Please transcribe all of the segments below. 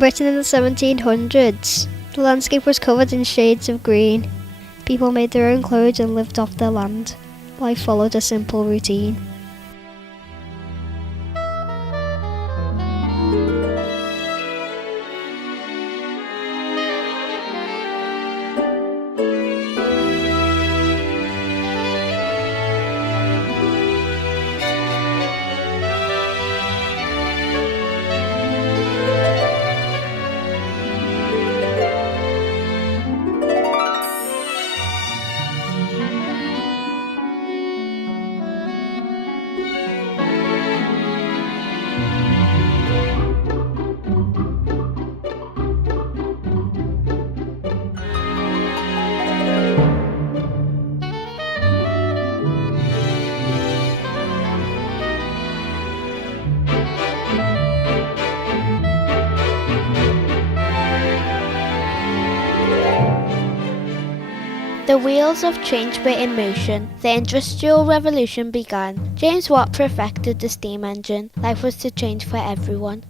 Britain in the 1700s. The landscape was covered in shades of green. People made their own clothes and lived off their land. Life followed a simple routine. The wheels of change were in motion. The Industrial Revolution began. James Watt perfected the steam engine. Life was to change for everyone.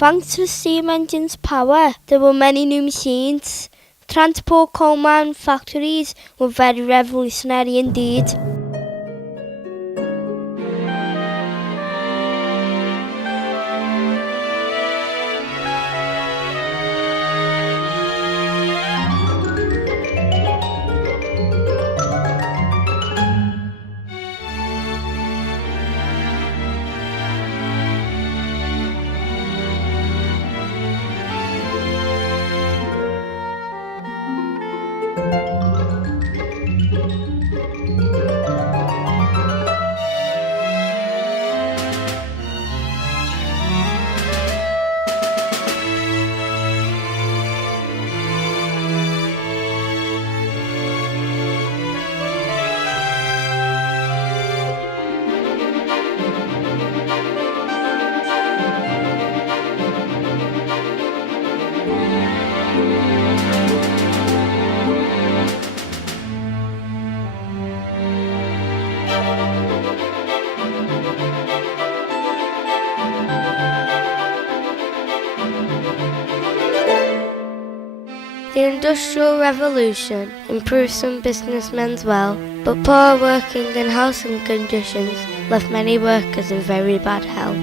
Thanks to steam engines' power, there were many new machines. Transport coal mine factories were very revolutionary indeed. The Industrial Revolution improved some businessmen's wealth, but poor working and housing conditions left many workers in very bad health.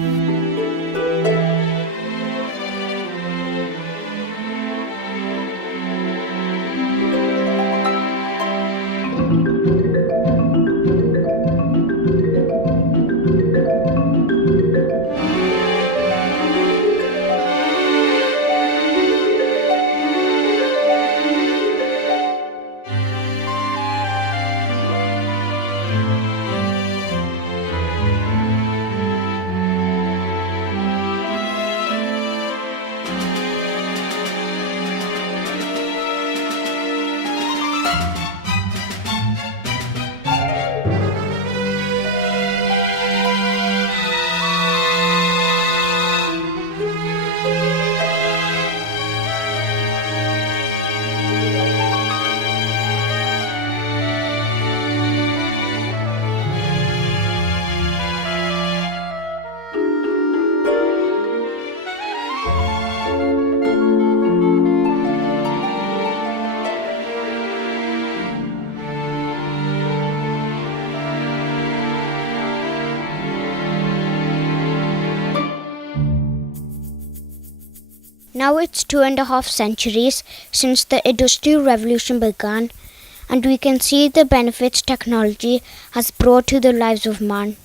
Now it's 2.5 centuries since the Industrial Revolution began, and we can see the benefits technology has brought to the lives of man.